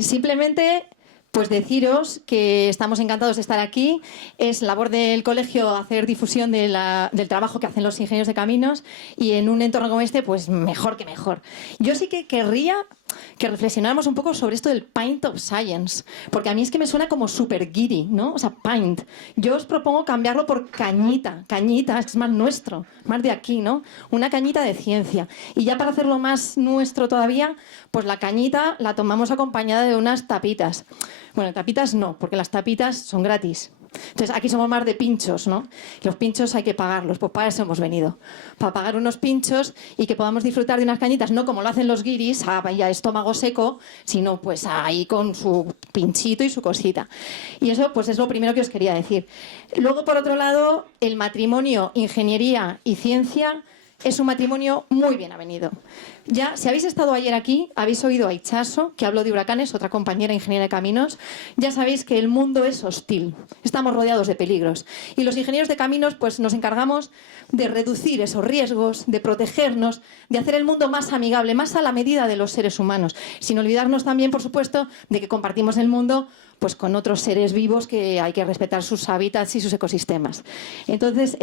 Simplemente, pues deciros que estamos encantados de estar aquí. Es labor del colegio hacer difusión del trabajo que hacen los ingenieros de caminos y en un entorno como este, pues mejor que mejor. Yo sí que querría que reflexionáramos un poco sobre esto del Pint of Science, porque a mí es que me suena como super giddy, ¿no? O sea, pint. Yo os propongo cambiarlo por cañita. Cañita, es más nuestro, más de aquí, ¿no? Una cañita de ciencia. Y ya para hacerlo más nuestro todavía, pues la cañita la tomamos acompañada de unas tapitas. Bueno, tapitas no, porque las tapitas son gratis. Entonces, aquí somos más de pinchos, ¿no? Los pinchos hay que pagarlos, pues para eso hemos venido. Para pagar unos pinchos y que podamos disfrutar de unas cañitas, no como lo hacen los guiris, a estómago seco, sino pues ahí con su pinchito y su cosita. Y eso, pues es lo primero que os quería decir. Luego, por otro lado, el matrimonio, ingeniería y ciencia es un matrimonio muy bien avenido. Ya, si habéis estado ayer aquí, habéis oído a Itxaso, que habló de huracanes, otra compañera ingeniera de caminos, ya sabéis que el mundo es hostil, estamos rodeados de peligros. Y los ingenieros de caminos pues nos encargamos de reducir esos riesgos, de protegernos, de hacer el mundo más amigable, más a la medida de los seres humanos, sin olvidarnos también, por supuesto, de que compartimos el mundo pues con otros seres vivos que hay que respetar sus hábitats y sus ecosistemas. Entonces,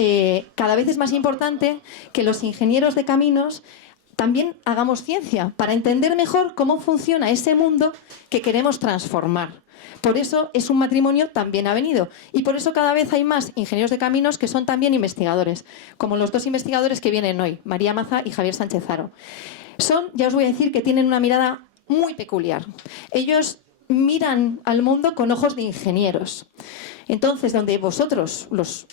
cada vez es más importante que los ingenieros de caminos también hagamos ciencia para entender mejor cómo funciona ese mundo que queremos transformar. Por eso es un matrimonio tan bien avenido y por eso cada vez hay más ingenieros de caminos que son también investigadores, como los dos investigadores que vienen hoy, María Maza y Javier Sánchez Haro. Ya os voy a decir que tienen una mirada muy peculiar. Ellos miran al mundo con ojos de ingenieros. Entonces, donde vosotros, los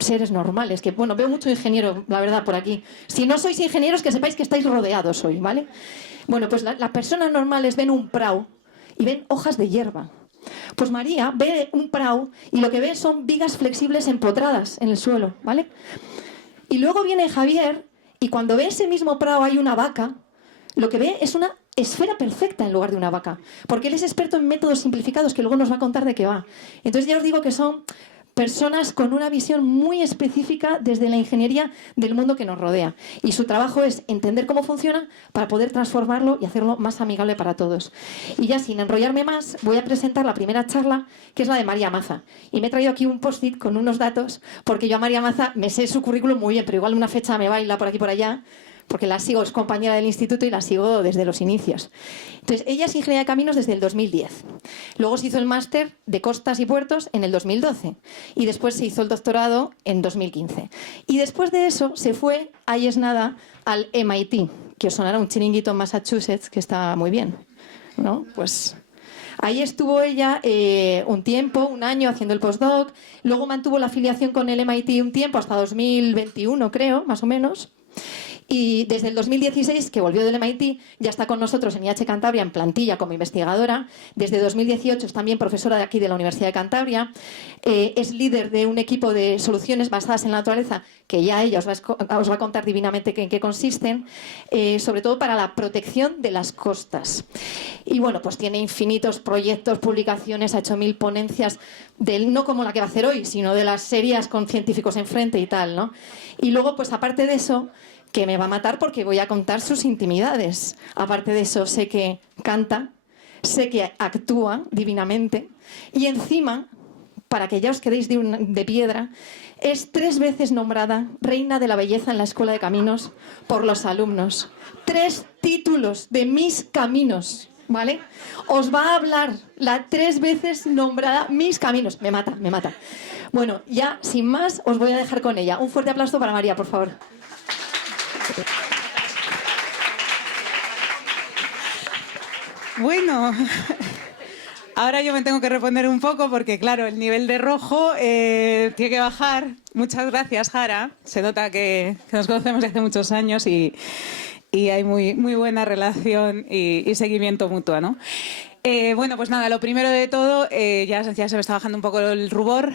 seres normales, que bueno, veo mucho ingeniero, la verdad, por aquí. Si no sois ingenieros, que sepáis que estáis rodeados hoy, ¿vale? Bueno, pues las personas normales ven un prau y ven hojas de hierba. Pues María ve un prau y lo que ve son vigas flexibles empotradas en el suelo, ¿vale? Y luego viene Javier y cuando ve ese mismo prau hay una vaca, lo que ve es una esfera perfecta en lugar de una vaca, porque él es experto en métodos simplificados que luego nos va a contar de qué va. Entonces ya os digo que son personas con una visión muy específica desde la ingeniería del mundo que nos rodea y su trabajo es entender cómo funciona para poder transformarlo y hacerlo más amigable para todos. Y ya sin enrollarme más, voy a presentar la primera charla, que es la de María Maza, y me he traído aquí un post-it con unos datos porque yo a María Maza me sé su currículum muy bien, pero igual una fecha me baila por aquí y por allá, porque la sigo, es compañera del instituto y la sigo desde los inicios. Entonces, ella es ingeniera de caminos desde el 2010. Luego se hizo el máster de costas y puertos en el 2012. Y después se hizo el doctorado en 2015. Y después de eso se fue, ahí es nada, al MIT, que os sonará un chiringuito en Massachusetts, que está muy bien, ¿no? Pues ahí estuvo ella un tiempo, un año, haciendo el postdoc. Luego mantuvo la afiliación con el MIT un tiempo, hasta 2021, creo, más o menos. Y desde el 2016, que volvió del MIT, ya está con nosotros en IH Cantabria en plantilla como investigadora. Desde 2018 es también profesora de aquí de la Universidad de Cantabria. Es líder de un equipo de soluciones basadas en la naturaleza, que ya ella os va a contar divinamente en qué consisten, sobre todo para la protección de las costas. Y bueno, pues tiene infinitos proyectos, publicaciones, ha hecho 1000 ponencias, no como la que va a hacer hoy, sino de las serias con científicos enfrente y tal, ¿no? Y luego, pues aparte de eso, que me va a matar porque voy a contar sus intimidades. Aparte de eso, sé que canta, sé que actúa divinamente y encima, para que ya os quedéis de piedra, es 3 veces nombrada reina de la belleza en la Escuela de Caminos por los alumnos. 3 títulos de Miss Caminos, ¿vale? Os va a hablar la 3 veces nombrada Miss Caminos. Me mata, me mata. Bueno, ya sin más os voy a dejar con ella. Un fuerte aplauso para María, por favor. Bueno, ahora yo me tengo que reponer un poco porque, claro, el nivel de rojo tiene que bajar. Muchas gracias, Jara. Se nota que nos conocemos desde hace muchos años y hay muy buena relación y seguimiento mutuo, ¿no? Bueno, pues nada, lo primero de todo, ya se me está bajando un poco el rubor.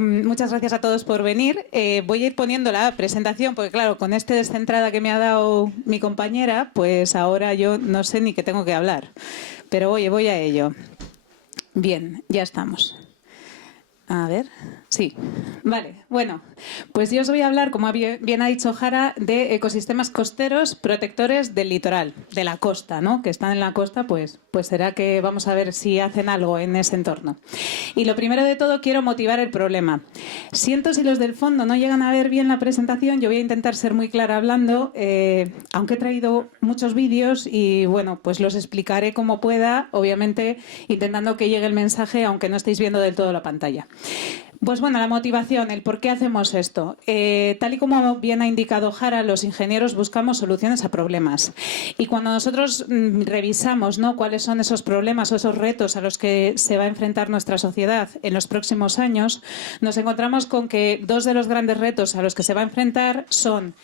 Muchas gracias a todos por venir. Voy a ir poniendo la presentación, porque claro, con esta descentrada que me ha dado mi compañera, pues ahora yo no sé ni qué tengo que hablar. Pero oye, voy a ello. Bien, ya estamos. A ver, sí, vale. Bueno, pues yo os voy a hablar, como bien ha dicho Jara, de ecosistemas costeros protectores del litoral, de la costa, ¿no? Que están en la costa, pues será que vamos a ver si hacen algo en ese entorno. Y lo primero de todo, quiero motivar el problema. Siento si los del fondo no llegan a ver bien la presentación, yo voy a intentar ser muy clara hablando, aunque he traído muchos vídeos y, bueno, pues los explicaré como pueda, obviamente intentando que llegue el mensaje, aunque no estéis viendo del todo la pantalla. Pues bueno, la motivación, el por qué hacemos esto. Tal y como bien ha indicado Jara, los ingenieros buscamos soluciones a problemas. Y cuando nosotros revisamos, ¿no?, cuáles son esos problemas o esos retos a los que se va a enfrentar nuestra sociedad en los próximos años, nos encontramos con que dos de los grandes retos a los que se va a enfrentar son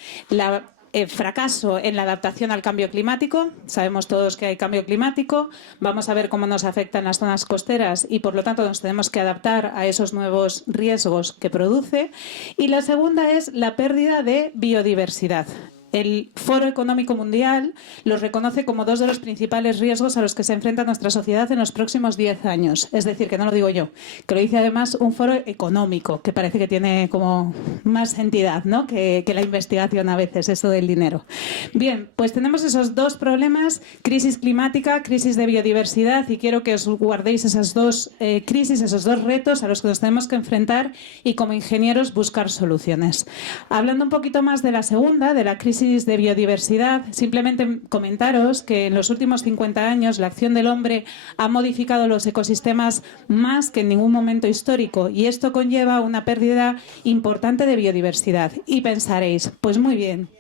el fracaso en la adaptación al cambio climático. Sabemos todos que hay cambio climático. Vamos a ver cómo nos afectan las zonas costeras y, por lo tanto, nos tenemos que adaptar a esos nuevos riesgos que produce. Y la segunda es la pérdida de biodiversidad. El Foro Económico Mundial los reconoce como dos de los principales riesgos a los que se enfrenta nuestra sociedad en los próximos 10 años. Es decir, que no lo digo yo, que lo dice además un foro económico, que parece que tiene como más entidad, ¿no?, que la investigación a veces, eso del dinero. Bien, pues tenemos esos dos problemas, crisis climática, crisis de biodiversidad, y quiero que os guardéis esas dos crisis, esos dos retos a los que nos tenemos que enfrentar y, como ingenieros, buscar soluciones. Hablando un poquito más de la segunda, de la crisis de biodiversidad, simplemente comentaros que en los últimos 50 años la acción del hombre ha modificado los ecosistemas más que en ningún momento histórico, y esto conlleva una pérdida importante de biodiversidad. Y pensaréis, pues muy bien,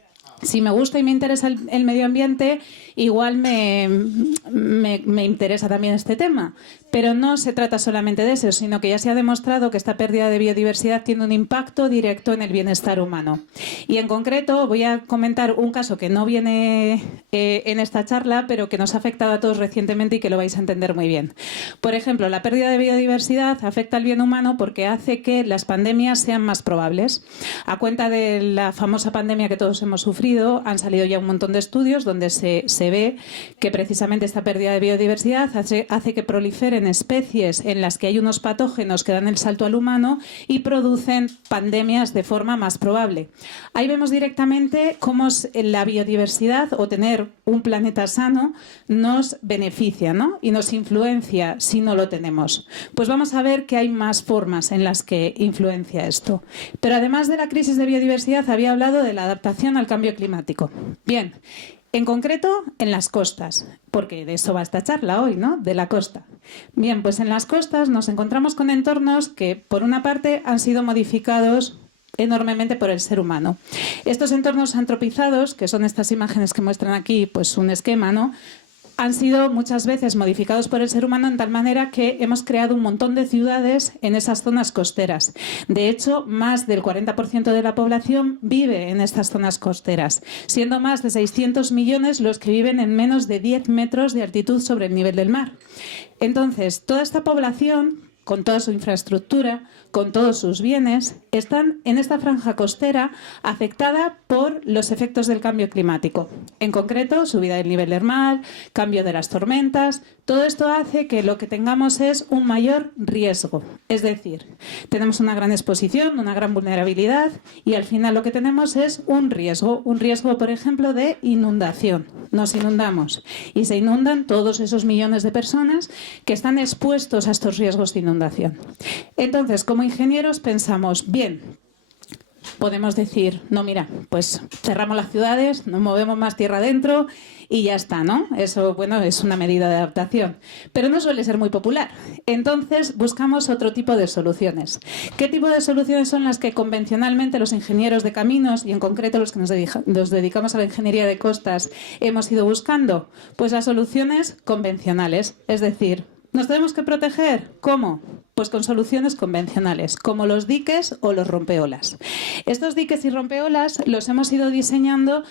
si me gusta y me interesa el medio ambiente, igual me interesa también este tema. Pero no se trata solamente de eso, sino que ya se ha demostrado que esta pérdida de biodiversidad tiene un impacto directo en el bienestar humano. Y en concreto voy a comentar un caso que no viene en esta charla, pero que nos ha afectado a todos recientemente y que lo vais a entender muy bien. Por ejemplo, la pérdida de biodiversidad afecta al bien humano porque hace que las pandemias sean más probables. A cuenta de la famosa pandemia que todos hemos sufrido, han salido ya un montón de estudios donde se ve que precisamente esta pérdida de biodiversidad hace que proliferen especies en las que hay unos patógenos que dan el salto al humano y producen pandemias de forma más probable. Ahí vemos directamente cómo la biodiversidad o tener un planeta sano nos beneficia, ¿no?, y nos influencia si no lo tenemos. Pues vamos a ver que hay más formas en las que influencia esto. Pero además de la crisis de biodiversidad, había hablado de la adaptación al cambio climático. Bien, en concreto en las costas, porque de eso va esta charla hoy, ¿no?, de la costa. Bien, pues en las costas nos encontramos con entornos que, por una parte, han sido modificados enormemente por el ser humano. Estos entornos antropizados, que son estas imágenes que muestran aquí, pues un esquema, ¿no?, han sido muchas veces modificados por el ser humano en tal manera que hemos creado un montón de ciudades en esas zonas costeras. De hecho, más del 40% de la población vive en estas zonas costeras, siendo más de 600 millones los que viven en menos de 10 metros de altitud sobre el nivel del mar. Entonces, toda esta población, con toda su infraestructura, con todos sus bienes, están en esta franja costera afectada por los efectos del cambio climático. En concreto, subida del nivel del mar, cambio de las tormentas. Todo esto hace que lo que tengamos es un mayor riesgo. Es decir, tenemos una gran exposición, una gran vulnerabilidad, y al final lo que tenemos es un riesgo, por ejemplo, de inundación. Nos inundamos y se inundan todos esos millones de personas que están expuestos a estos riesgos de inundación. Entonces, como ingenieros pensamos, bien, podemos decir, no, mira, pues cerramos las ciudades, nos movemos más tierra adentro y ya está, ¿no? Eso, bueno, es una medida de adaptación, pero no suele ser muy popular. Entonces buscamos otro tipo de soluciones. ¿Qué tipo de soluciones son las que convencionalmente los ingenieros de caminos, y en concreto los que nos dedicamos a la ingeniería de costas, hemos ido buscando? Pues las soluciones convencionales, es decir, ¿nos tenemos que proteger? ¿Cómo? Pues con soluciones convencionales, como los diques o los rompeolas. Estos diques y rompeolas los hemos ido diseñando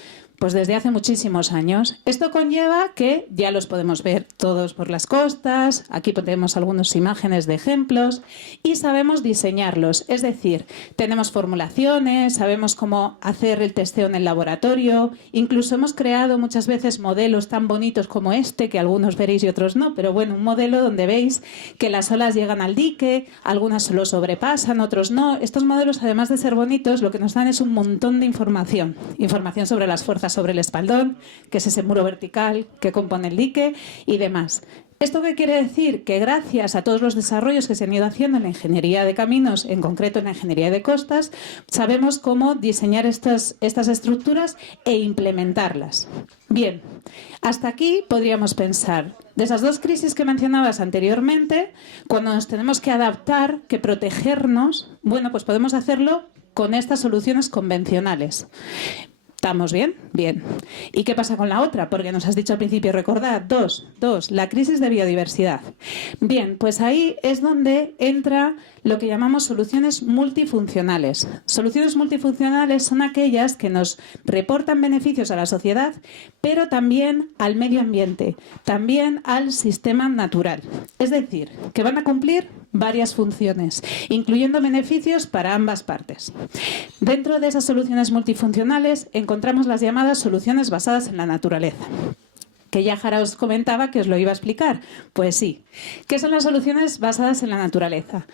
Pues desde hace muchísimos años. Esto conlleva que ya los podemos ver todos por las costas, aquí tenemos algunas imágenes de ejemplos y sabemos diseñarlos, es decir, tenemos formulaciones, sabemos cómo hacer el testeo en el laboratorio, incluso hemos creado muchas veces modelos tan bonitos como este, que algunos veréis y otros no, pero bueno, un modelo donde veis que las olas llegan al dique, algunas lo sobrepasan, otros no. Estos modelos, además de ser bonitos, lo que nos dan es un montón de información sobre las fuerzas sobre el espaldón, que es ese muro vertical que compone el dique y demás. ¿Esto qué quiere decir? Que gracias a todos los desarrollos que se han ido haciendo en la ingeniería de caminos, en concreto en la ingeniería de costas, sabemos cómo diseñar estas estructuras e implementarlas. Bien, hasta aquí podríamos pensar, de esas dos crisis que mencionabas anteriormente, cuando nos tenemos que adaptar, que protegernos, bueno, pues podemos hacerlo con estas soluciones convencionales. ¿Estamos bien? Bien. ¿Y qué pasa con la otra? Porque nos has dicho al principio, recordad, dos, la crisis de biodiversidad. Bien, pues ahí es donde entra lo que llamamos soluciones multifuncionales. Soluciones multifuncionales son aquellas que nos reportan beneficios a la sociedad, pero también al medio ambiente, también al sistema natural. Es decir, que van a cumplir varias funciones, incluyendo beneficios para ambas partes. Dentro de esas soluciones multifuncionales encontramos las llamadas soluciones basadas en la naturaleza, que ya Jara os comentaba que os lo iba a explicar. Pues sí. ¿Qué son las soluciones basadas en la naturaleza?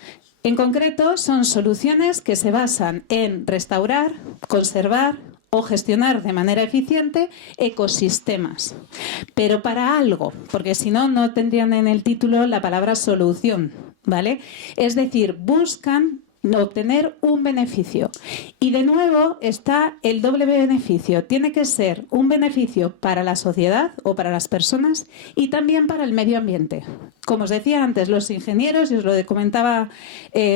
En concreto, son soluciones que se basan en restaurar, conservar o gestionar de manera eficiente ecosistemas. Pero para algo, porque si no, no tendrían en el título la palabra solución, ¿vale? Es decir, buscan obtener un beneficio. Y de nuevo está el doble beneficio. Tiene que ser un beneficio para la sociedad o para las personas y también para el medio ambiente. Como os decía antes, los ingenieros, y os lo comentaba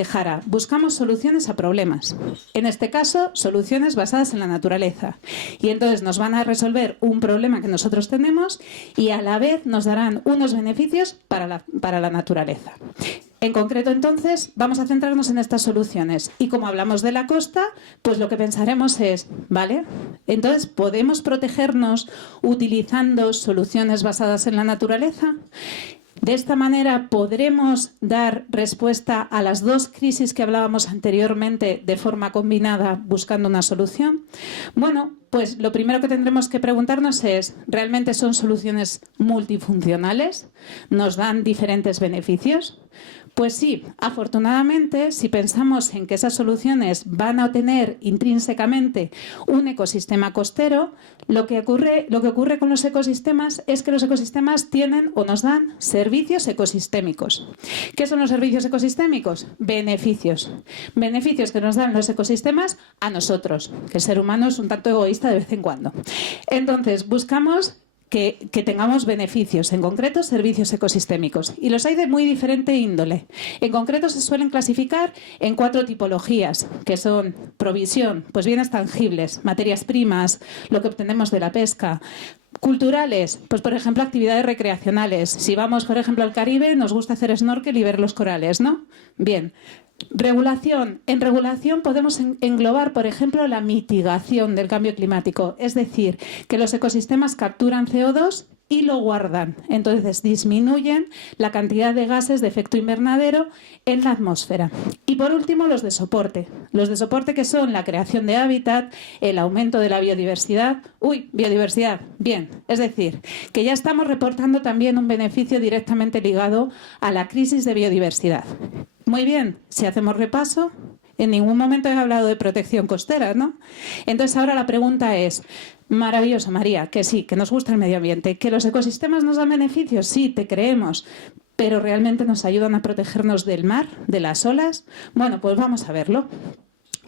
Jara, buscamos soluciones a problemas. En este caso, soluciones basadas en la naturaleza. Y entonces nos van a resolver un problema que nosotros tenemos y a la vez nos darán unos beneficios para la naturaleza. En concreto, entonces, vamos a centrarnos en estas soluciones. Y como hablamos de la costa, pues lo que pensaremos es, ¿vale? Entonces, ¿podemos protegernos utilizando soluciones basadas en la naturaleza? De esta manera, ¿podremos dar respuesta a las dos crisis que hablábamos anteriormente de forma combinada buscando una solución? Bueno, pues lo primero que tendremos que preguntarnos es, ¿realmente son soluciones multifuncionales? ¿Nos dan diferentes beneficios? Pues sí, afortunadamente, si pensamos en que esas soluciones van a tener intrínsecamente un ecosistema costero, lo que ocurre con los ecosistemas es que los ecosistemas tienen o nos dan servicios ecosistémicos. ¿Qué son los servicios ecosistémicos? Beneficios. Beneficios que nos dan los ecosistemas a nosotros, que el ser humano es un tanto egoísta de vez en cuando. Entonces, buscamos que tengamos beneficios, en concreto servicios ecosistémicos. Y los hay de muy diferente índole. En concreto se suelen clasificar en 4 tipologías, que son provisión, pues bienes tangibles, materias primas, lo que obtenemos de la pesca. Culturales, pues por ejemplo actividades recreacionales. Si vamos, por ejemplo, al Caribe, nos gusta hacer snorkel y ver los corales, ¿no? Bien. Regulación. En regulación podemos englobar, por ejemplo, la mitigación del cambio climático, es decir, que los ecosistemas capturan CO2 y lo guardan. Entonces disminuyen la cantidad de gases de efecto invernadero en la atmósfera. Y por último, los de soporte. Los de soporte que son la creación de hábitat, el aumento de la biodiversidad. Biodiversidad, bien. Es decir, que ya estamos reportando también un beneficio directamente ligado a la crisis de biodiversidad. Muy bien, si hacemos repaso, en ningún momento he hablado de protección costera, ¿no? Entonces ahora la pregunta es, maravilloso María, que sí, que nos gusta el medio ambiente, que los ecosistemas nos dan beneficios, sí, te creemos, pero ¿realmente nos ayudan a protegernos del mar, de las olas? Bueno, pues vamos a verlo.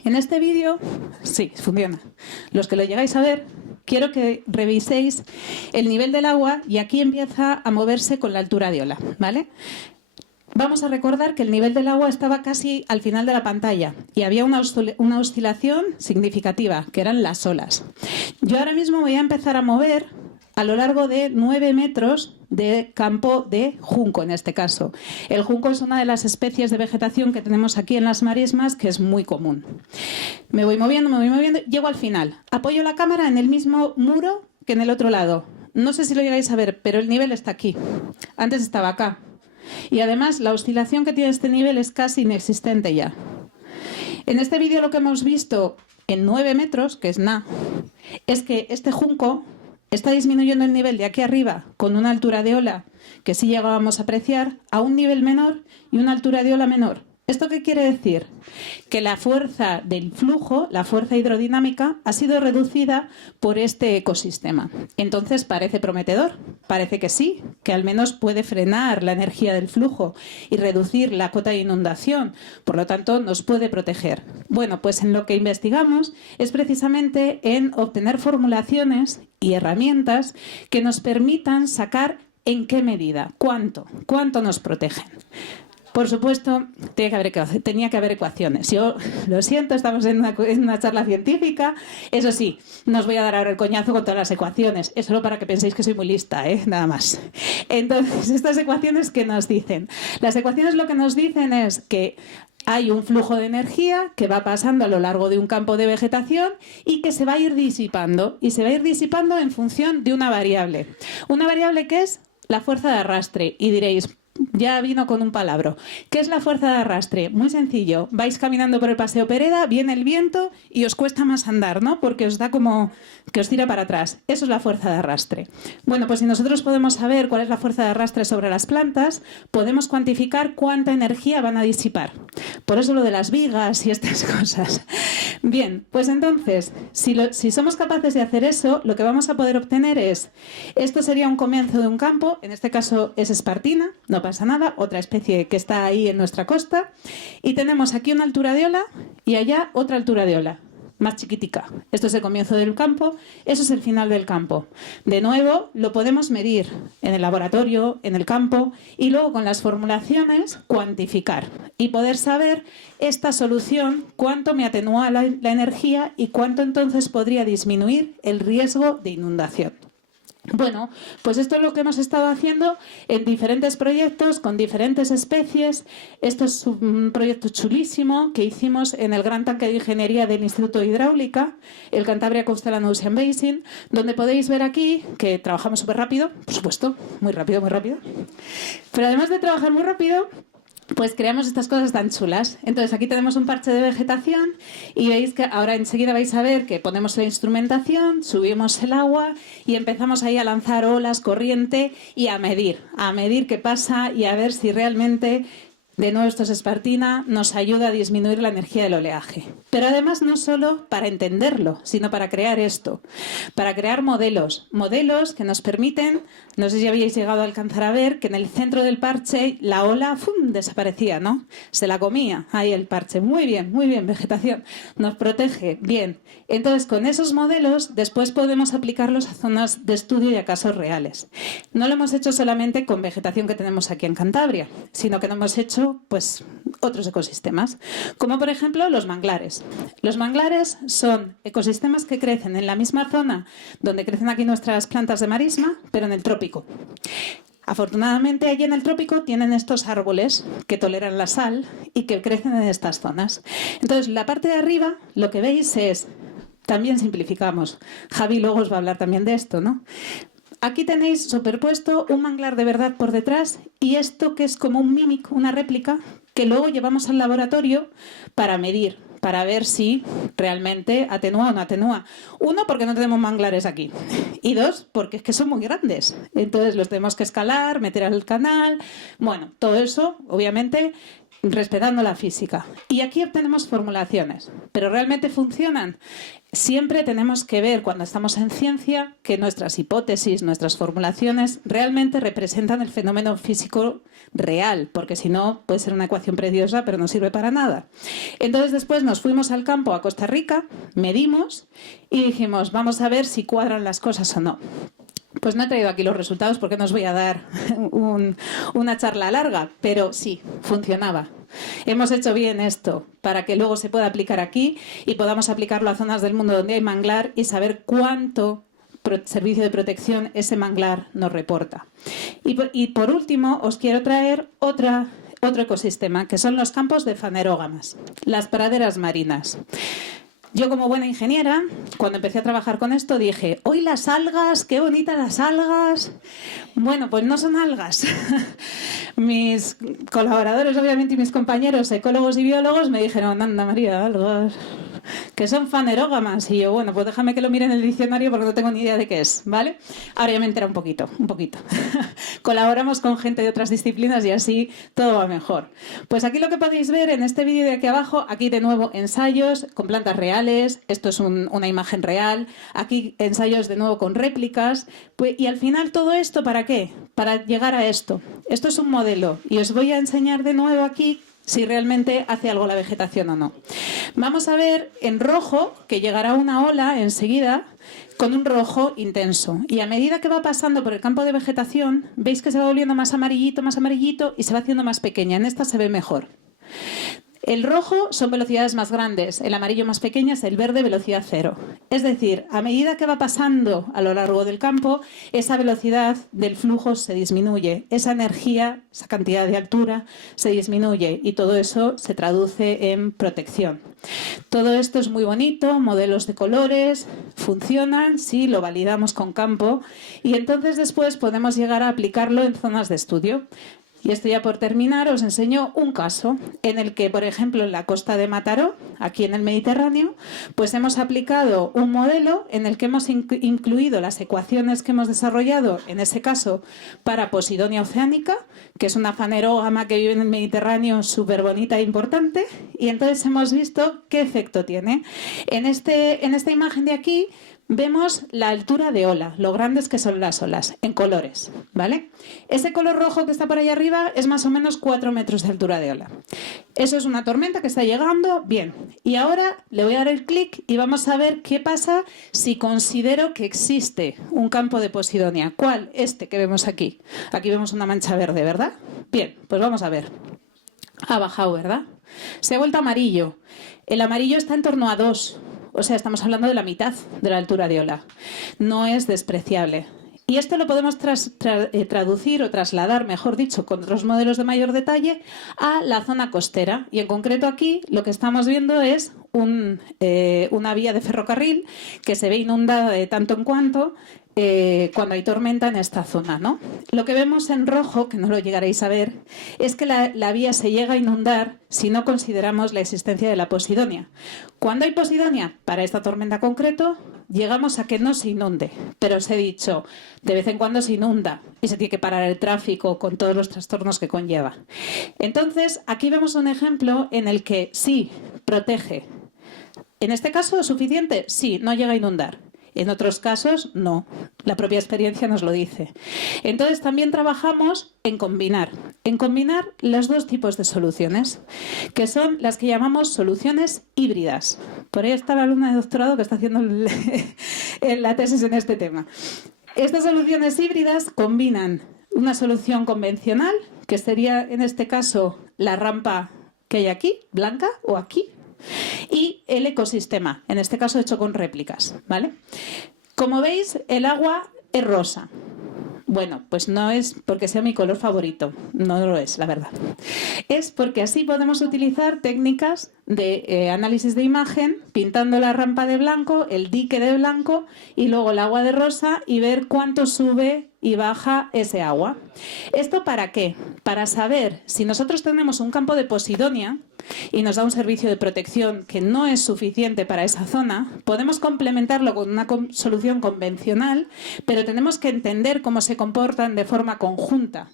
En este vídeo, sí, funciona. Los que lo llegáis a ver, quiero que reviséis el nivel del agua y aquí empieza a moverse con la altura de ola, ¿vale? Vamos a recordar que el nivel del agua estaba casi al final de la pantalla y había una oscilación significativa, que eran las olas. Yo ahora mismo voy a empezar a mover a lo largo de 9 metros de campo de junco, en este caso. El junco es una de las especies de vegetación que tenemos aquí en las marismas, que es muy común. Me voy moviendo, llego al final. Apoyo la cámara en el mismo muro que en el otro lado. No sé si lo llegáis a ver, pero el nivel está aquí. Antes estaba acá. Y además la oscilación que tiene este nivel es casi inexistente ya. En este vídeo lo que hemos visto en 9 metros, que es nada, es que este junco está disminuyendo el nivel de aquí arriba con una altura de ola que sí llegábamos a apreciar a un nivel menor y una altura de ola menor. ¿Esto qué quiere decir? Que la fuerza del flujo, la fuerza hidrodinámica, ha sido reducida por este ecosistema. Entonces parece prometedor, parece que sí, que al menos puede frenar la energía del flujo y reducir la cota de inundación, por lo tanto nos puede proteger. Bueno, pues en lo que investigamos es precisamente en obtener formulaciones y herramientas que nos permitan sacar en qué medida, cuánto nos protegen. Por supuesto, tenía que haber ecuaciones. Yo lo siento, estamos en una charla científica. Eso sí, no os voy a dar ahora el coñazo con todas las ecuaciones. Es solo para que penséis que soy muy lista, nada más. Entonces, estas ecuaciones, ¿qué nos dicen? Las ecuaciones lo que nos dicen es que hay un flujo de energía que va pasando a lo largo de un campo de vegetación y que se va a ir disipando. Y se va a ir disipando en función de una variable. Una variable que es la fuerza de arrastre. Y diréis, ya vino con un palabro. ¿Qué es la fuerza de arrastre? Muy sencillo. Vais caminando por el Paseo Pereda, viene el viento y os cuesta más andar, ¿no? Porque os da como que os tira para atrás. Eso es la fuerza de arrastre. Bueno, pues si nosotros podemos saber cuál es la fuerza de arrastre sobre las plantas, podemos cuantificar cuánta energía van a disipar. Por eso lo de las vigas y estas cosas. Bien, pues entonces, si somos capaces de hacer eso, lo que vamos a poder obtener es, esto sería un comienzo de un campo, en este caso es espartina, no pasa nada, otra especie que está ahí en nuestra costa, y tenemos aquí una altura de ola y allá otra altura de ola, más chiquitica. Esto es el comienzo del campo, eso es el final del campo. De nuevo, lo podemos medir en el laboratorio, en el campo, y luego con las formulaciones cuantificar y poder saber esta solución, cuánto me atenúa la energía y cuánto entonces podría disminuir el riesgo de inundación. Bueno, pues esto es lo que hemos estado haciendo en diferentes proyectos con diferentes especies. Esto es un proyecto chulísimo que hicimos en el Gran Tanque de Ingeniería del Instituto de Hidráulica, el Cantabria Coastal and Ocean Basin, donde podéis ver aquí que trabajamos súper rápido, por supuesto, muy rápido, pero además de trabajar muy rápido, pues creamos estas cosas tan chulas. Entonces aquí tenemos un parche de vegetación y veis que ahora enseguida vais a ver que ponemos la instrumentación, subimos el agua y empezamos ahí a lanzar olas, corriente y a medir qué pasa y a ver si realmente, de nuevo esto es espartina, nos ayuda a disminuir la energía del oleaje. Pero además no solo para entenderlo, sino para crear esto, para crear modelos que nos permiten, no sé si habíais llegado a alcanzar a ver, que en el centro del parche la ola ¡fum!, desaparecía, ¿no? Se la comía ahí el parche. Muy bien, vegetación. Nos protege, bien. Entonces, con esos modelos, después podemos aplicarlos a zonas de estudio y a casos reales. No lo hemos hecho solamente con vegetación que tenemos aquí en Cantabria, sino que lo hemos hecho pues otros ecosistemas, como por ejemplo los manglares. Los manglares son ecosistemas que crecen en la misma zona donde crecen aquí nuestras plantas de marisma, pero en el trópico. Afortunadamente allí en el trópico tienen estos árboles que toleran la sal y que crecen en estas zonas. Entonces la parte de arriba lo que veis es, también simplificamos, Javi luego os va a hablar también de esto, ¿no? Aquí tenéis superpuesto un manglar de verdad por detrás y esto que es como un mímic, una réplica, que luego llevamos al laboratorio para medir, para ver si realmente atenúa o no atenúa. Uno, porque no tenemos manglares aquí. Y dos, porque es que son muy grandes. Entonces los tenemos que escalar, meter al canal. Bueno, todo eso, obviamente, respetando la física. Y aquí obtenemos formulaciones. ¿Pero realmente funcionan? Siempre tenemos que ver, cuando estamos en ciencia, que nuestras hipótesis, nuestras formulaciones realmente representan el fenómeno físico real, porque si no puede ser una ecuación preciosa, pero no sirve para nada. Entonces después nos fuimos al campo a Costa Rica, medimos y dijimos, vamos a ver si cuadran las cosas o no. Pues no he traído aquí los resultados porque no os voy a dar una charla larga, pero sí, funcionaba. Hemos hecho bien esto para que luego se pueda aplicar aquí y podamos aplicarlo a zonas del mundo donde hay manglar y saber cuánto servicio de protección ese manglar nos reporta. Y por último, os quiero traer otro ecosistema, que son los campos de fanerógamas, las praderas marinas. Yo, como buena ingeniera, cuando empecé a trabajar con esto, dije, ¡hoy las algas! ¡Qué bonitas las algas! Bueno, pues no son algas. Mis colaboradores, obviamente, y mis compañeros ecólogos y biólogos me dijeron, anda María, algas, que son fanerógamas. Y yo, bueno, pues déjame que lo mire en el diccionario porque no tengo ni idea de qué es, ¿vale? Ahora ya me entera un poquito. Colaboramos con gente de otras disciplinas y así todo va mejor. Pues aquí lo que podéis ver en este vídeo de aquí abajo, aquí de nuevo ensayos con plantas reales. Esto es una imagen real, aquí ensayos de nuevo con réplicas, y al final todo esto ¿para qué? Para llegar a esto. Esto es un modelo y os voy a enseñar de nuevo aquí si realmente hace algo la vegetación o no. Vamos a ver en rojo que llegará una ola enseguida con un rojo intenso, y a medida que va pasando por el campo de vegetación veis que se va volviendo más amarillito y se va haciendo más pequeña. En esta se ve mejor. El rojo son velocidades más grandes, el amarillo más pequeñas, el verde velocidad cero. Es decir, a medida que va pasando a lo largo del campo, esa velocidad del flujo se disminuye, esa energía, esa cantidad de altura se disminuye y todo eso se traduce en protección. Todo esto es muy bonito, modelos de colores, funcionan si lo validamos con campo y entonces después podemos llegar a aplicarlo en zonas de estudio. Y esto ya por terminar, os enseño un caso en el que, por ejemplo, en la costa de Mataró, aquí en el Mediterráneo, pues hemos aplicado un modelo en el que hemos incluido las ecuaciones que hemos desarrollado, en ese caso, para Posidonia oceanica, que es una fanerógama que vive en el Mediterráneo súper bonita e importante, y entonces hemos visto qué efecto tiene. En esta imagen de aquí vemos la altura de ola, lo grandes que son las olas, en colores, ¿vale? Ese color rojo que está por ahí arriba es más o menos 4 metros de altura de ola. Eso es una tormenta que está llegando, bien. Y ahora le voy a dar el clic y vamos a ver qué pasa si considero que existe un campo de Posidonia. ¿Cuál? Este que vemos aquí. Aquí vemos una mancha verde, ¿verdad? Bien, pues vamos a ver. Ha bajado, ¿verdad? Se ha vuelto amarillo. El amarillo está en torno a 2. O sea, estamos hablando de la mitad de la altura de ola. No es despreciable. Y esto lo podemos traducir o trasladar, mejor dicho, con otros modelos de mayor detalle, a la zona costera. Y en concreto aquí lo que estamos viendo es una vía de ferrocarril que se ve inundada de tanto en cuanto cuando hay tormenta en esta zona, ¿no? Lo que vemos en rojo, que no lo llegaréis a ver, es que la vía se llega a inundar si no consideramos la existencia de la Posidonia. Cuando hay Posidonia, para esta tormenta concreto, llegamos a que no se inunde. Pero os he dicho, de vez en cuando se inunda y se tiene que parar el tráfico con todos los trastornos que conlleva. Entonces, aquí vemos un ejemplo en el que sí, protege. En este caso, ¿es suficiente? Sí, no llega a inundar. En otros casos, no. La propia experiencia nos lo dice. Entonces, también trabajamos en combinar los dos tipos de soluciones, que son las que llamamos soluciones híbridas. Por ahí está la alumna de doctorado que está haciendo la tesis en este tema. Estas soluciones híbridas combinan una solución convencional, que sería, en este caso, la rampa que hay aquí, blanca, o aquí, y el ecosistema, en este caso hecho con réplicas, ¿vale? Como veis, el agua es rosa. Bueno, pues no es porque sea mi color favorito, no lo es, la verdad. Es porque así podemos utilizar técnicas de análisis de imagen, pintando la rampa de blanco, el dique de blanco y luego el agua de rosa y ver cuánto sube y baja ese agua. ¿Esto para qué? Para saber si nosotros tenemos un campo de Posidonia y nos da un servicio de protección que no es suficiente para esa zona, podemos complementarlo con una solución convencional, pero tenemos que entender cómo se comportan de forma conjunta.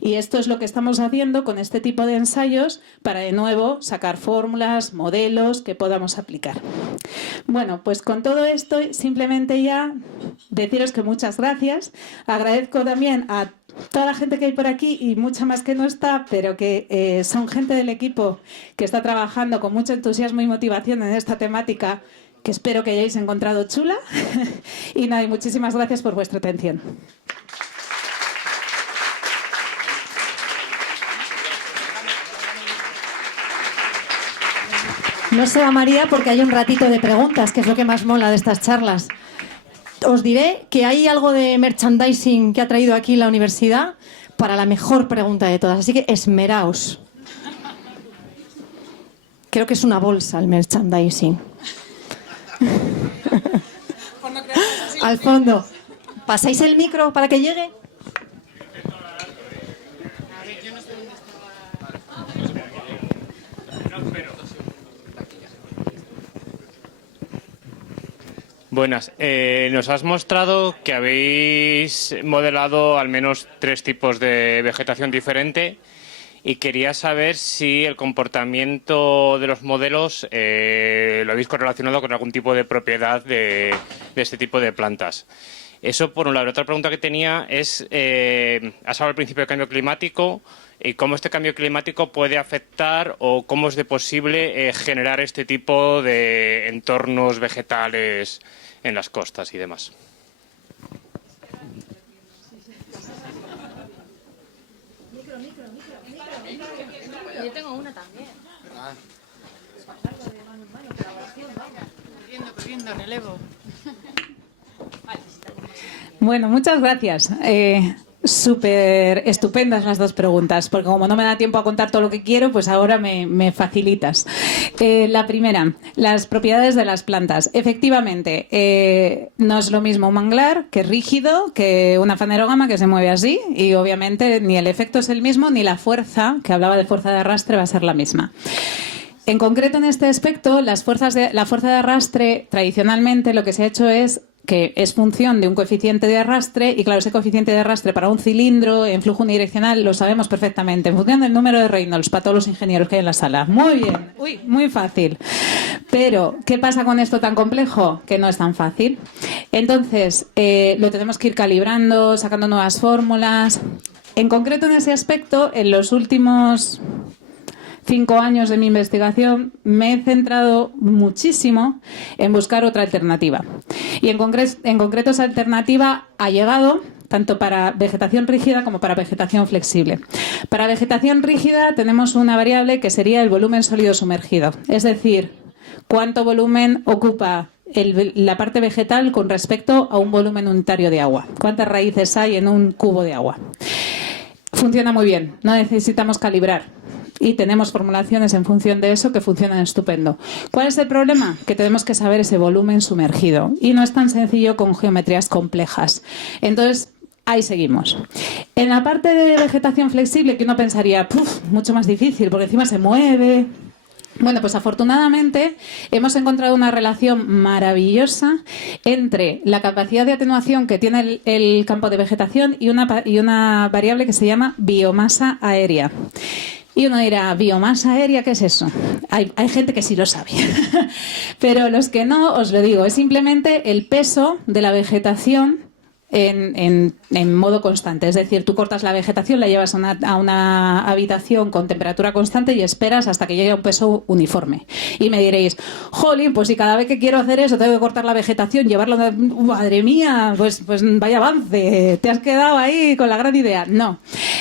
Y esto es lo que estamos haciendo con este tipo de ensayos para, de nuevo, sacar fórmulas, modelos que podamos aplicar. Bueno, pues con todo esto, simplemente ya deciros que muchas gracias. Agradezco también a toda la gente que hay por aquí y mucha más que no está, pero que son gente del equipo que está trabajando con mucho entusiasmo y motivación en esta temática que espero que hayáis encontrado chula. Y nada, y muchísimas gracias por vuestra atención. No se va María porque hay un ratito de preguntas, que es lo que más mola de estas charlas. os diré que hay algo de merchandising que ha traído aquí la universidad para la mejor pregunta de todas. Así que esmeraos. Creo que es una bolsa el merchandising. Al fondo. ¿Pasáis el micro para que llegue? Buenas. Nos has mostrado que habéis modelado al menos 3 tipos de vegetación diferente y quería saber si el comportamiento de los modelos lo habéis correlacionado con algún tipo de propiedad de este tipo de plantas. Eso por un lado. Otra pregunta que tenía es, has hablado al principio del cambio climático y cómo este cambio climático puede afectar o cómo es de posible generar este tipo de entornos vegetales en las costas y demás. Yo tengo una también. Corriendo, relevo. Bueno, muchas gracias. Súper estupendas las 2 preguntas, porque como no me da tiempo a contar todo lo que quiero, pues ahora me facilitas. La primera, las propiedades de las plantas. Efectivamente, no es lo mismo un manglar, que es rígido, que una fanerógama que se mueve así, y obviamente ni el efecto es el mismo, ni la fuerza, que hablaba de fuerza de arrastre, va a ser la misma. En concreto, en este aspecto, la fuerza de arrastre, tradicionalmente, lo que se ha hecho es que es función de un coeficiente de arrastre, y claro, ese coeficiente de arrastre para un cilindro en flujo unidireccional lo sabemos perfectamente, en función del número de Reynolds, para todos los ingenieros que hay en la sala. Muy bien, uy, muy fácil. Pero, ¿qué pasa con esto tan complejo? Que no es tan fácil. Entonces, lo tenemos que ir calibrando, sacando nuevas fórmulas. En concreto, en ese aspecto, en los últimos 5 años de mi investigación me he centrado muchísimo en buscar otra alternativa. Y en concreto esa alternativa ha llegado tanto para vegetación rígida como para vegetación flexible. Para vegetación rígida tenemos una variable que sería el volumen sólido sumergido, es decir, cuánto volumen ocupa la parte vegetal con respecto a un volumen unitario de agua, cuántas raíces hay en un cubo de agua. Funciona muy bien, no necesitamos calibrar. Y tenemos formulaciones en función de eso que funcionan estupendo. ¿Cuál es el problema? Que tenemos que saber ese volumen sumergido. Y no es tan sencillo con geometrías complejas. Entonces, ahí seguimos. En la parte de vegetación flexible, que uno pensaría, mucho más difícil, porque encima se mueve. Bueno, pues afortunadamente hemos encontrado una relación maravillosa entre la capacidad de atenuación que tiene el campo de vegetación y una variable que se llama biomasa aérea. Y uno dirá, ¿biomasa aérea qué es eso? Hay gente que sí lo sabe. Pero los que no, os lo digo, es simplemente el peso de la vegetación en modo constante. Es decir, tú cortas la vegetación, la llevas a una habitación con temperatura constante y esperas hasta que llegue a un peso uniforme. Y me diréis, jolín, pues si cada vez que quiero hacer eso tengo que cortar la vegetación, llevarlo, madre mía, pues vaya avance, te has quedado ahí con la gran idea. No.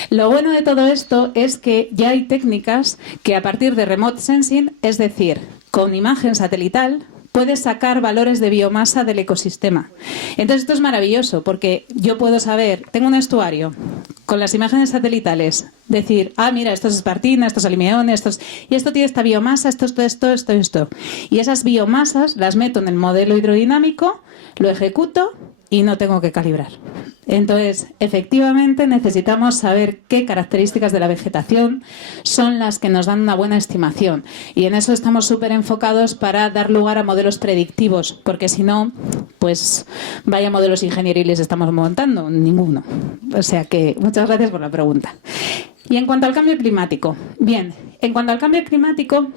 Lo bueno de todo esto es que ya hay técnicas que a partir de remote sensing, es decir, con imagen satelital, puedes sacar valores de biomasa del ecosistema. Entonces esto es maravilloso porque yo puedo saber, tengo un estuario con las imágenes satelitales, decir, mira, esto es espartina, esto es alimión, y esto tiene esta biomasa, esto. Y esas biomasas las meto en el modelo hidrodinámico, lo ejecuto y no tengo que calibrar. Entonces, efectivamente, necesitamos saber qué características de la vegetación son las que nos dan una buena estimación. Y en eso estamos súper enfocados para dar lugar a modelos predictivos, porque si no, pues vaya modelos ingenieriles estamos montando, ninguno. O sea que, muchas gracias por la pregunta. Y en cuanto al cambio climático, bien, en cuanto al cambio climático,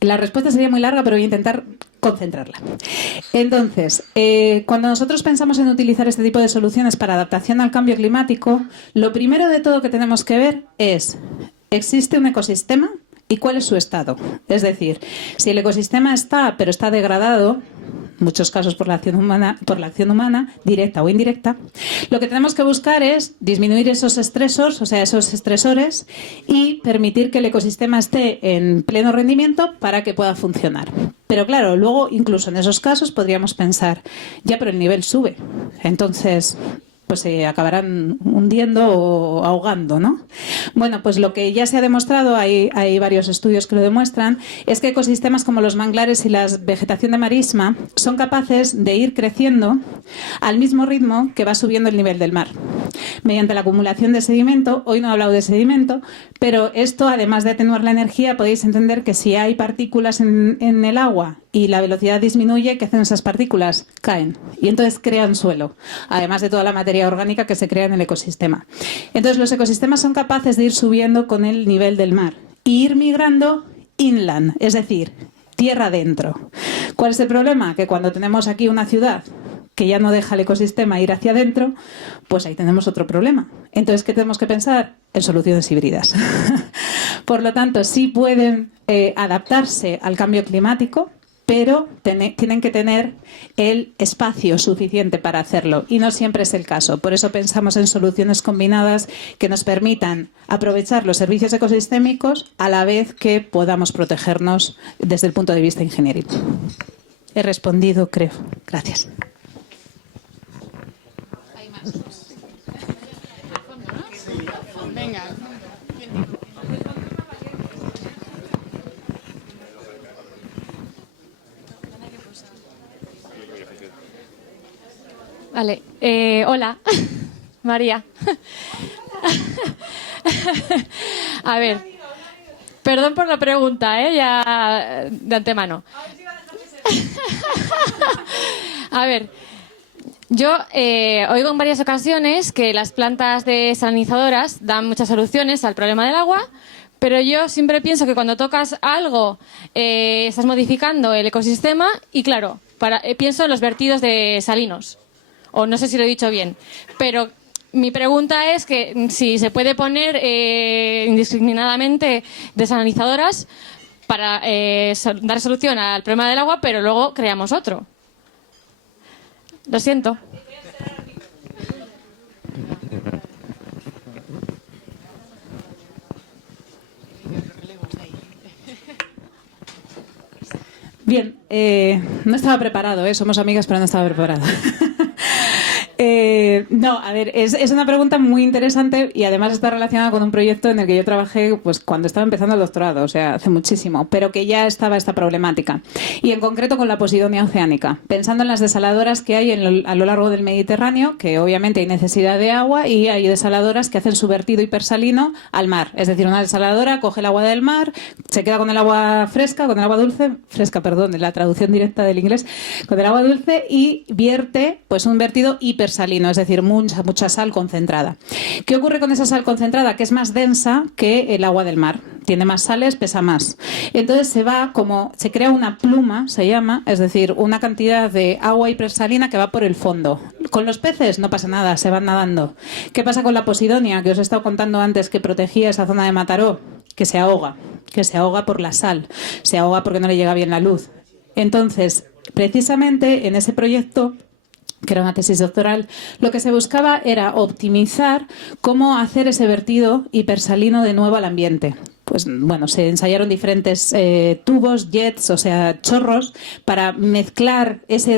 la respuesta sería muy larga, pero voy a intentar concentrarla. Entonces, cuando nosotros pensamos en utilizar este tipo de soluciones para adaptación al cambio climático, lo primero de todo que tenemos que ver es, ¿existe un ecosistema? ¿Y cuál es su estado? Es decir, si el ecosistema está, pero está degradado, muchos casos por la acción humana, directa o indirecta, lo que tenemos que buscar es disminuir esos estresores, o sea, esos estresores, y permitir que el ecosistema esté en pleno rendimiento para que pueda funcionar. Pero claro, luego incluso en esos casos podríamos pensar, ya, pero el nivel sube, entonces pues se acabarán hundiendo o ahogando, ¿no? Bueno, pues lo que ya se ha demostrado, hay varios estudios que lo demuestran, es que ecosistemas como los manglares y la vegetación de marisma son capaces de ir creciendo al mismo ritmo que va subiendo el nivel del mar, mediante la acumulación de sedimento. Hoy no he hablado de sedimento, pero esto, además de atenuar la energía, podéis entender que si hay partículas en el agua y la velocidad disminuye, ¿qué hacen esas partículas? Caen. Y entonces crean suelo, además de toda la materia orgánica que se crea en el ecosistema. Entonces los ecosistemas son capaces de ir subiendo con el nivel del mar y ir migrando inland, es decir, tierra adentro. ¿Cuál es el problema? Que cuando tenemos aquí una ciudad que ya no deja el ecosistema ir hacia adentro, pues ahí tenemos otro problema. Entonces, ¿qué tenemos que pensar? En soluciones híbridas. Por lo tanto, sí pueden adaptarse al cambio climático, pero tienen que tener el espacio suficiente para hacerlo, y no siempre es el caso. Por eso pensamos en soluciones combinadas que nos permitan aprovechar los servicios ecosistémicos a la vez que podamos protegernos desde el punto de vista ingenieril. He respondido, creo. Gracias. Venga. Vale, hola, María. A ver, perdón por la pregunta, ya de antemano. A ver, yo oigo en varias ocasiones que las plantas desalinizadoras dan muchas soluciones al problema del agua, pero yo siempre pienso que cuando tocas algo estás modificando el ecosistema y, claro, pienso en los vertidos de salinos. O no sé si lo he dicho bien, pero mi pregunta es que si se puede poner indiscriminadamente desalinizadoras para dar solución al problema del agua, pero luego creamos otro. Lo siento. Bien, no estaba preparado, somos amigas, pero no estaba preparado. No, a ver, es una pregunta muy interesante y además está relacionada con un proyecto en el que yo trabajé pues cuando estaba empezando el doctorado, o sea, hace muchísimo, pero que ya estaba esta problemática. Y en concreto con la Posidonia oceánica, pensando en las desaladoras que hay a lo largo del Mediterráneo, que obviamente hay necesidad de agua, y hay desaladoras que hacen su vertido hipersalino al mar. Es decir, una desaladora coge el agua del mar, se queda con el agua fresca, con el agua dulce, fresca, perdón, la traducción directa del inglés, con el agua dulce, y vierte pues un vertido hipersalino, es decir, mucha sal concentrada. ¿Qué ocurre con esa sal concentrada? Que es más densa que el agua del mar. Tiene más sales, pesa más. Entonces se crea una pluma, se llama, es decir, una cantidad de agua hipersalina que va por el fondo. Con los peces no pasa nada, se van nadando. ¿Qué pasa con la Posidonia, que os he estado contando antes, que protegía esa zona de Mataró? Que se ahoga por la sal, se ahoga porque no le llega bien la luz. Entonces, precisamente en ese proyecto, que era una tesis doctoral, lo que se buscaba era optimizar cómo hacer ese vertido hipersalino de nuevo al ambiente. Pues bueno, se ensayaron diferentes tubos, jets, o sea, chorros, para mezclar ese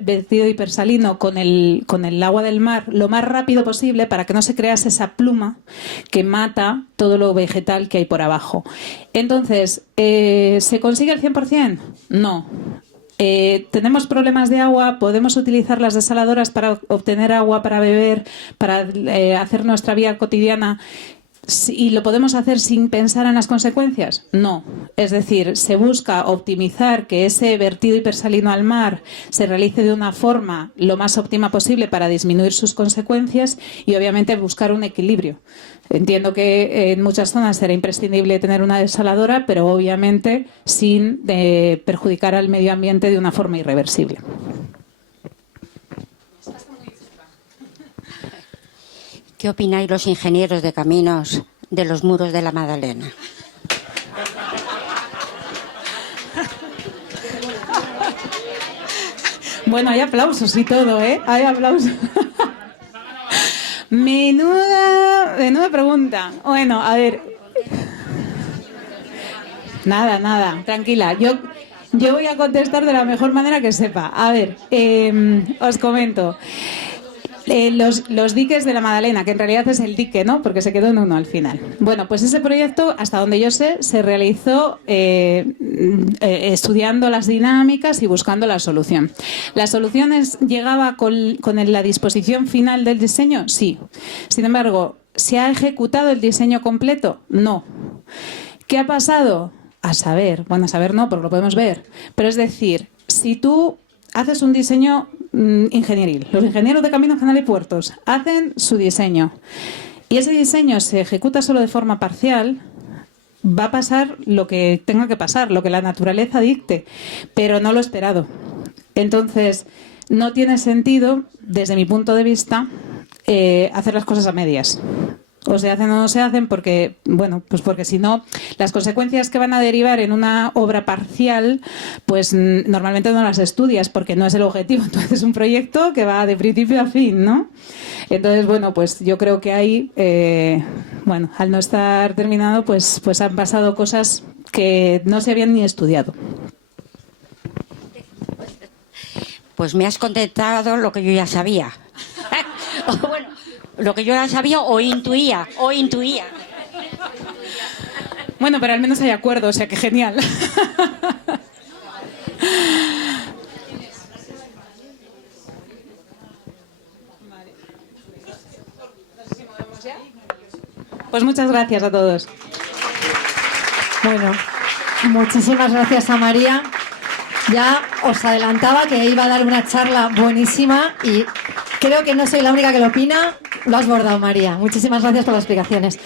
vertido hipersalino con el agua del mar lo más rápido posible para que no se crease esa pluma que mata todo lo vegetal que hay por abajo. Entonces, ¿se consigue el 100%? No. ¿Tenemos problemas de agua? ¿Podemos utilizar las desaladoras para obtener agua para beber, para hacer nuestra vida cotidiana? ¿Y lo podemos hacer sin pensar en las consecuencias? No. Es decir, se busca optimizar que ese vertido hipersalino al mar se realice de una forma lo más óptima posible para disminuir sus consecuencias y obviamente buscar un equilibrio. Entiendo que en muchas zonas será imprescindible tener una desaladora, pero obviamente sin perjudicar al medio ambiente de una forma irreversible. ¿Qué opináis los ingenieros de caminos de los muros de la Magdalena? Bueno, hay aplausos y todo, ¿eh? Hay aplausos. Menuda pregunta. Bueno, a ver. Nada, tranquila. Yo voy a contestar de la mejor manera que sepa. A ver, os comento. Los diques de la Madalena, que en realidad es el dique, ¿no? Porque se quedó en uno al final. Bueno, pues ese proyecto, hasta donde yo sé, se realizó estudiando las dinámicas y buscando la solución. ¿La solución llegaba con la disposición final del diseño? Sí. Sin embargo, ¿se ha ejecutado el diseño completo? No. ¿Qué ha pasado? A saber no, porque lo podemos ver. Pero es decir, si tú haces un diseño ingenieril, los ingenieros de caminos, canales y puertos hacen su diseño y ese diseño se ejecuta solo de forma parcial, va a pasar lo que tenga que pasar, lo que la naturaleza dicte, pero no lo esperado. Entonces, no tiene sentido, desde mi punto de vista, hacer las cosas a medias. O se hacen o no se hacen porque, bueno, pues porque si no, las consecuencias que van a derivar en una obra parcial, pues normalmente no las estudias porque no es el objetivo. Entonces es un proyecto que va de principio a fin, ¿no? Entonces, bueno, pues yo creo que ahí, bueno, al no estar terminado, pues han pasado cosas que no se habían ni estudiado. Pues me has contestado lo que yo ya sabía. Bueno, lo que yo ya sabía o intuía. Bueno, pero al menos hay acuerdo, o sea que genial. Pues muchas gracias a todos. Bueno, muchísimas gracias a María. Ya os adelantaba que iba a dar una charla buenísima y creo que no soy la única que lo opina. Lo has bordado, María. Muchísimas gracias por las explicaciones.